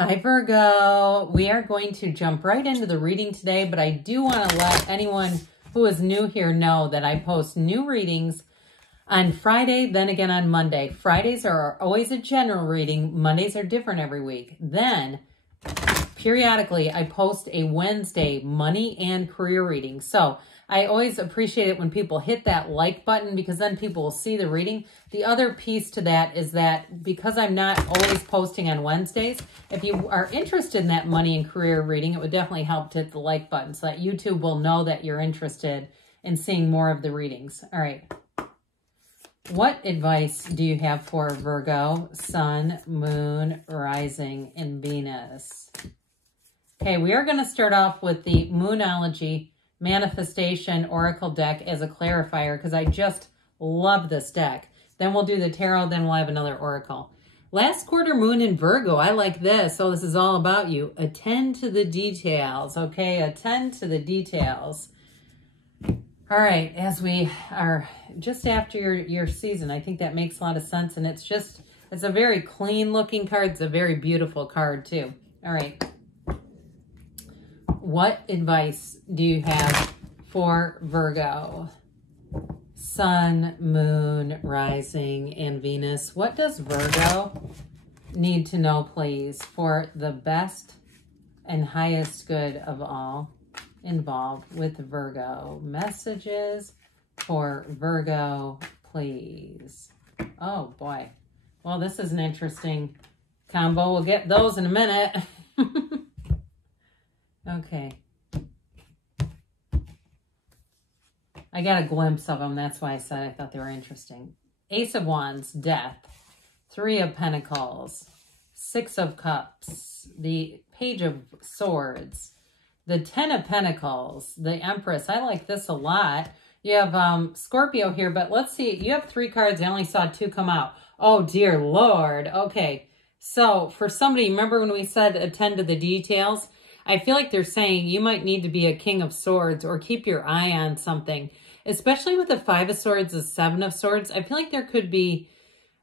Hi, Virgo. We are going to jump right into the reading today, but I do want to let anyone who is new here know that I post new readings on Friday, then again on Monday. Fridays are always a general reading. Mondays are different every week. Then, periodically, I post a Wednesday money and career reading. So, I always appreciate it when people hit that like button because then people will see the reading. The other piece to that is that because I'm not always posting on Wednesdays, if you are interested in that money and career reading, it would definitely help to hit the like button so that YouTube will know that you're interested in seeing more of the readings. All right. What advice do you have for Virgo, Sun, Moon, Rising, and Venus? Okay, we are going to start off with the Moonology Manifestation Oracle deck as a clarifier because I just love this deck. Then we'll do the tarot, then we'll have another oracle. Last quarter moon in Virgo, I like this. So this is all about you. Attend to the details, okay? Attend to the details. All right, as we are just after your season, I think that makes a lot of sense. And it's a very clean looking card. It's a very beautiful card too. All right. What advice do you have for Virgo? Sun, Moon, Rising, and Venus. What does Virgo need to know, please, for the best and highest good of all involved with Virgo? Messages for Virgo, please. Oh, boy. Well, this is an interesting combo. We'll get those in a minute. Okay. I got a glimpse of them. That's why I said I thought they were interesting. Ace of Wands, Death. 3 of Pentacles. 6 of Cups. The Page of Swords. The 10 of Pentacles. The Empress. I like this a lot. You have Scorpio here, but let's see. You have 3 cards. I only saw 2 come out. Oh, dear Lord. Okay. So, for somebody, remember when we said attend to the details? I feel like they're saying you might need to be a King of Swords or keep your eye on something, especially with the 5 of Swords, the 7 of Swords. I feel like there could be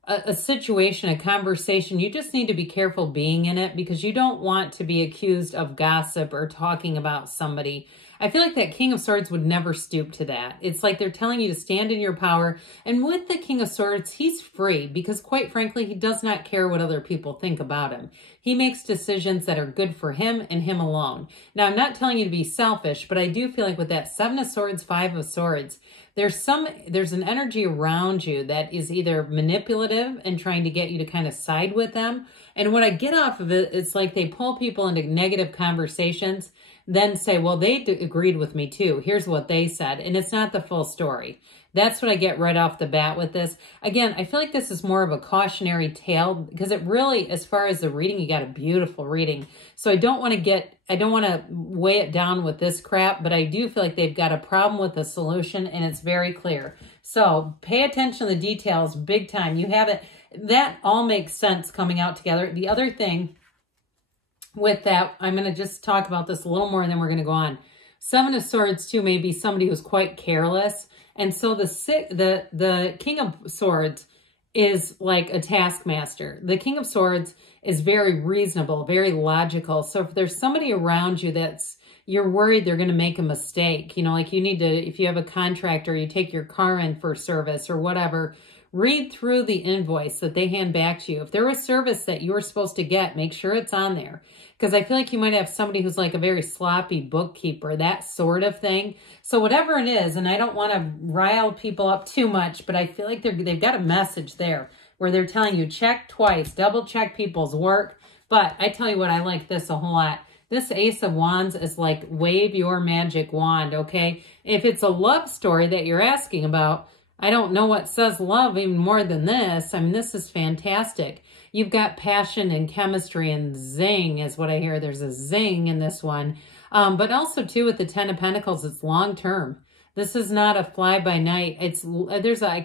a situation, a conversation. You just need to be careful being in it because you don't want to be accused of gossip or talking about somebody. I feel like that King of Swords would never stoop to that. It's like they're telling you to stand in your power. And with the King of Swords, he's free because quite frankly, he does not care what other people think about him. He makes decisions that are good for him and him alone. Now, I'm not telling you to be selfish, but I do feel like with that 7 of Swords, 5 of Swords, there's an energy around you that is either manipulative and trying to get you to kind of side with them. And what I get off of it, it's like they pull people into negative conversations, then say, well, they agreed with me too. Here's what they said. And it's not the full story. That's what I get right off the bat with this. Again, I feel like this is more of a cautionary tale because it really, as far as the reading, you got a beautiful reading. So I don't want to weigh it down with this crap, but I do feel like they've got a problem with the solution and it's very clear. So pay attention to the details big time. You have it. That all makes sense coming out together. The other thing with that, I'm going to just talk about this a little more and then we're going to go on. 7 of Swords too may be somebody who's quite careless. And so the King of Swords is like a taskmaster. The King of Swords is very reasonable, very logical. So if there's somebody around you you're worried they're going to make a mistake, you know, like you need to, if you have a contractor, you take your car in for service or whatever, read through the invoice that they hand back to you. If there was service that you were supposed to get, make sure it's on there. Because I feel like you might have somebody who's like a very sloppy bookkeeper, that sort of thing. So whatever it is, and I don't want to rile people up too much, but I feel like they've got a message there where they're telling you check twice, double check people's work. But I tell you what, I like this a whole lot. This Ace of Wands is like wave your magic wand, okay? If it's a love story that you're asking about, I don't know what says love even more than this. I mean, this is fantastic. You've got passion and chemistry and zing is what I hear. There's a zing in this one. But also, too, with the 10 of Pentacles, it's long-term. This is not a fly-by-night. I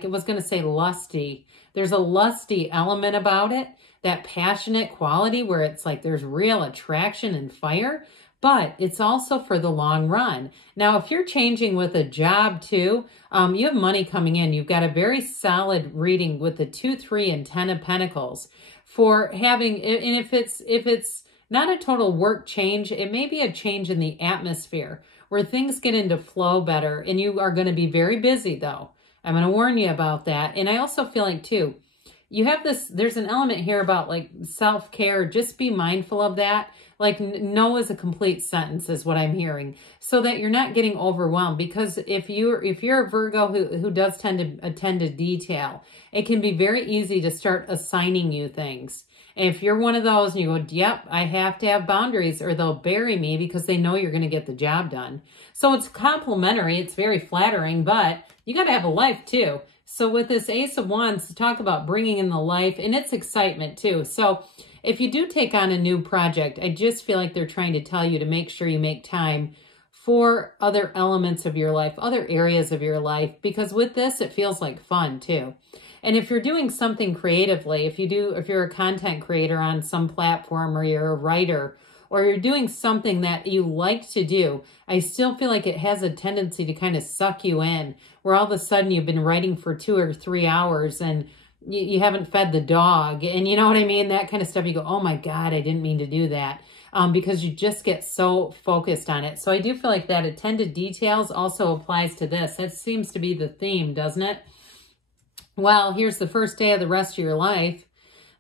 was going to say lusty. There's a lusty element about it, that passionate quality where it's like there's real attraction and fire. But it's also for the long run. Now, if you're changing with a job too, you have money coming in. You've got a very solid reading with the 2, 3, and 10 of Pentacles for having, and if it's Not a total work change. It may be a change in the atmosphere where things get into flow better, and you are going to be very busy though. I'm going to warn you about that. And I also feel like too, you have this, there's an element here about like self-care. Just be mindful of that. Like no is a complete sentence is what I'm hearing, so that you're not getting overwhelmed. Because if you're a Virgo who does tend to attend to detail, it can be very easy to start assigning you things. And if you're one of those and you go, yep, I have to have boundaries or they'll bury me, because they know you're going to get the job done. So it's complimentary. It's very flattering, but you got to have a life too. So with this Ace of Wands, to talk about bringing in the life, and it's excitement too. So if you do take on a new project, I just feel like they're trying to tell you to make sure you make time for other elements of your life, other areas of your life, because with this, it feels like fun too. And if you're doing something creatively, if you're a content creator on some platform, or you're a writer, or you're doing something that you like to do, I still feel like it has a tendency to kind of suck you in, where all of a sudden you've been writing for 2 or 3 hours and you haven't fed the dog, and you know what I mean? That kind of stuff. You go, oh my God, I didn't mean to do that. Because you just get so focused on it. So I do feel like that attended details also applies to this. That seems to be the theme, doesn't it? Well, here's the first day of the rest of your life.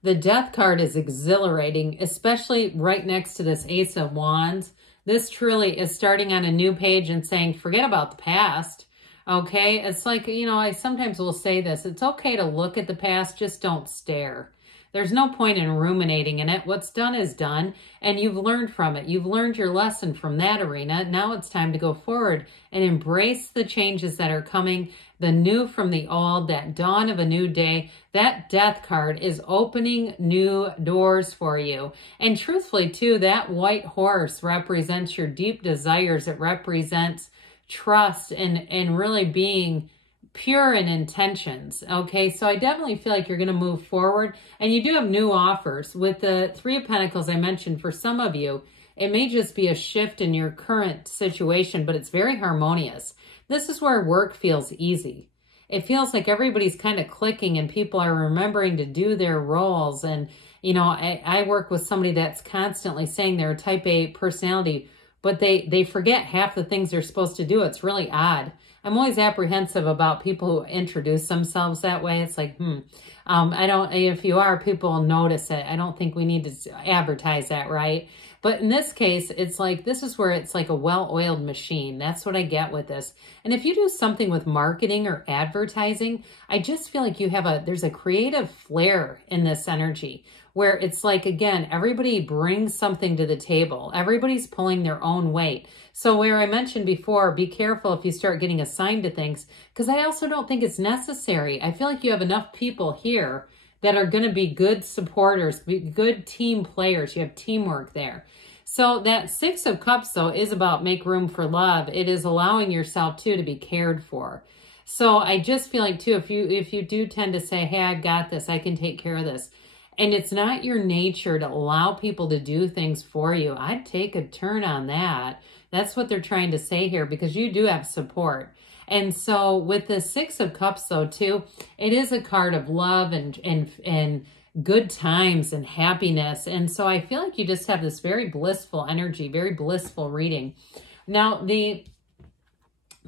The Death card is exhilarating, especially right next to this Ace of Wands. This truly is starting on a new page and saying, forget about the past. Okay, it's like, you know, I sometimes will say this. It's okay to look at the past, just don't stare. There's no point in ruminating in it. What's done is done, and you've learned from it. You've learned your lesson from that arena. Now it's time to go forward and embrace the changes that are coming, the new from the old, that dawn of a new day. That Death card is opening new doors for you. And truthfully, too, that white horse represents your deep desires. It represents trust and really being pure in intentions. Okay, so I definitely feel like you're going to move forward, and you do have new offers. With the Three of Pentacles I mentioned, for some of you, it may just be a shift in your current situation, but it's very harmonious. This is where work feels easy. It feels like everybody's kind of clicking and people are remembering to do their roles. And, you know, I work with somebody that's constantly saying they're a type A personality, but they forget half the things they're supposed to do. It's really odd. I'm always apprehensive about people who introduce themselves that way. It's like, I don't, if you are, people will notice it. I don't think we need to advertise that, right? But in this case, it's like, this is where it's like a well-oiled machine. That's what I get with this. And if you do something with marketing or advertising, I just feel like there's a creative flair in this energy, where it's like, again, everybody brings something to the table. Everybody's pulling their own weight. So where I mentioned before, be careful if you start getting assigned to things, because I also don't think it's necessary. I feel like you have enough people here that are going to be good supporters, be good team players. You have teamwork there. So that Six of Cups, though, is about make room for love. It is allowing yourself, too, to be cared for. So I just feel like, too, if you do tend to say, hey, I've got this, I can take care of this, and it's not your nature to allow people to do things for you, I'd take a turn on that. That's what they're trying to say here, because you do have support. And so with the Six of Cups, though, too, it is a card of love and good times and happiness. And so I feel like you just have this very blissful energy, very blissful reading. Now, the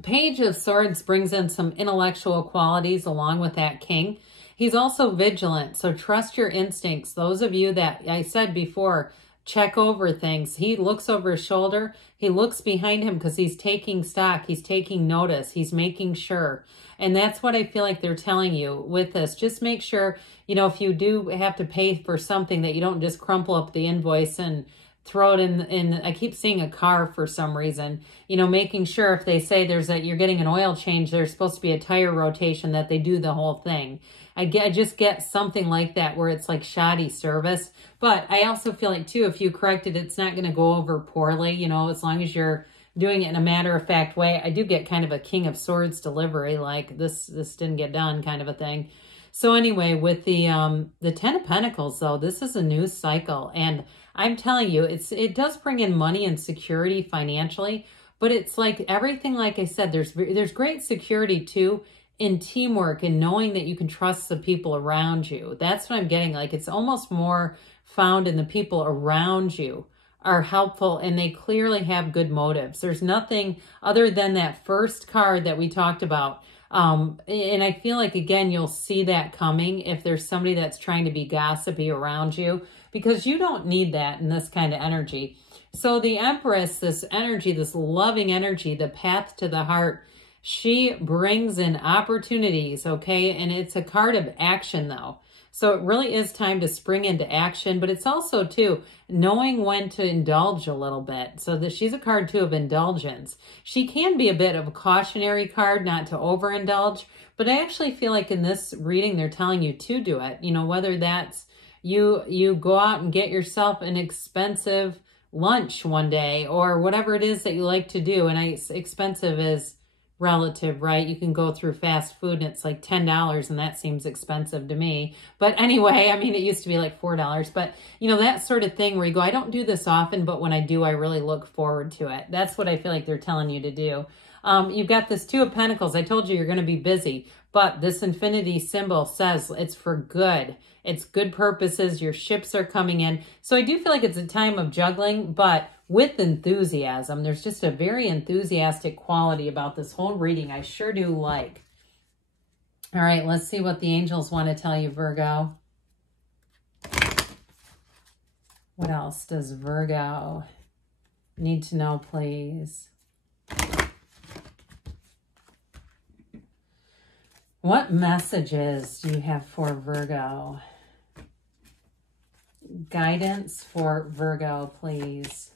Page of Swords brings in some intellectual qualities along with that King. He's also vigilant, so trust your instincts. Those of you that I said before, check over things. He looks over his shoulder. He looks behind him because he's taking stock. He's taking notice. He's making sure. And that's what I feel like they're telling you with this. Just make sure, you know, if you do have to pay for something, that you don't just crumple up the invoice and throw it in. I keep seeing a car for some reason, you know, making sure if they say you're getting an oil change, there's supposed to be a tire rotation, that they do the whole thing. I just get something like that where it's like shoddy service. But I also feel like, too, if you correct it, it's not going to go over poorly, you know, as long as you're doing it in a matter-of-fact way. I do get kind of a King of Swords delivery, like this didn't get done kind of a thing. So anyway, with the Ten of Pentacles, though, this is a new cycle. And I'm telling you, it does bring in money and security financially. But it's like everything, like I said, there's great security, too, in teamwork and knowing that you can trust the people around you. That's what I'm getting. Like, it's almost more found in the people around you are helpful and they clearly have good motives. There's nothing other than that first card that we talked about. And I feel like, again, you'll see that coming if there's somebody that's trying to be gossipy around you, because you don't need that in this kind of energy. So the Empress, this energy, this loving energy, the path to the heart, she brings in opportunities, okay? And it's a card of action, though. So it really is time to spring into action, but it's also, too, knowing when to indulge a little bit. So that she's a card, too, of indulgence. She can be a bit of a cautionary card, not to overindulge, but I actually feel like in this reading, they're telling you to do it. You know, whether that's you go out and get yourself an expensive lunch one day or whatever it is that you like to do. And expensive is relative, right? You can go through fast food and it's like $10 and that seems expensive to me. But anyway, I mean, it used to be like $4, but you know, that sort of thing where you go, I don't do this often, but when I do, I really look forward to it. That's what I feel like they're telling you to do. You've got this Two of Pentacles. I told you you're going to be busy, but this infinity symbol says it's for good. It's good purposes. Your ships are coming in. So I do feel like it's a time of juggling, but with enthusiasm. There's just a very enthusiastic quality about this whole reading. I sure do like. All right, let's see what the angels want to tell you, Virgo. What else does Virgo need to know, please? What messages do you have for Virgo? Guidance for Virgo, please.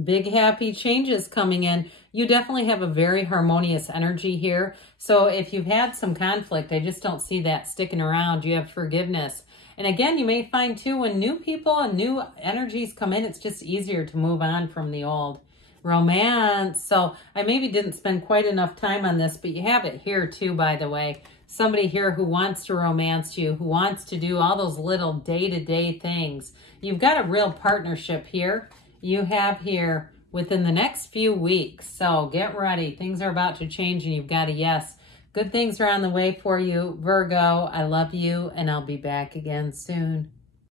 Big happy changes coming in. You definitely have a very harmonious energy here. So if you've had some conflict, I just don't see that sticking around. You have forgiveness. And again, you may find too, when new people and new energies come in, it's just easier to move on from the old. Romance. So I maybe didn't spend quite enough time on this, but you have it here too, by the way. Somebody here who wants to romance you, who wants to do all those little day-to-day things. You've got a real partnership here. You have here within the next few weeks. So get ready. Things are about to change and you've got a yes. Good things are on the way for you, Virgo. I love you and I'll be back again soon.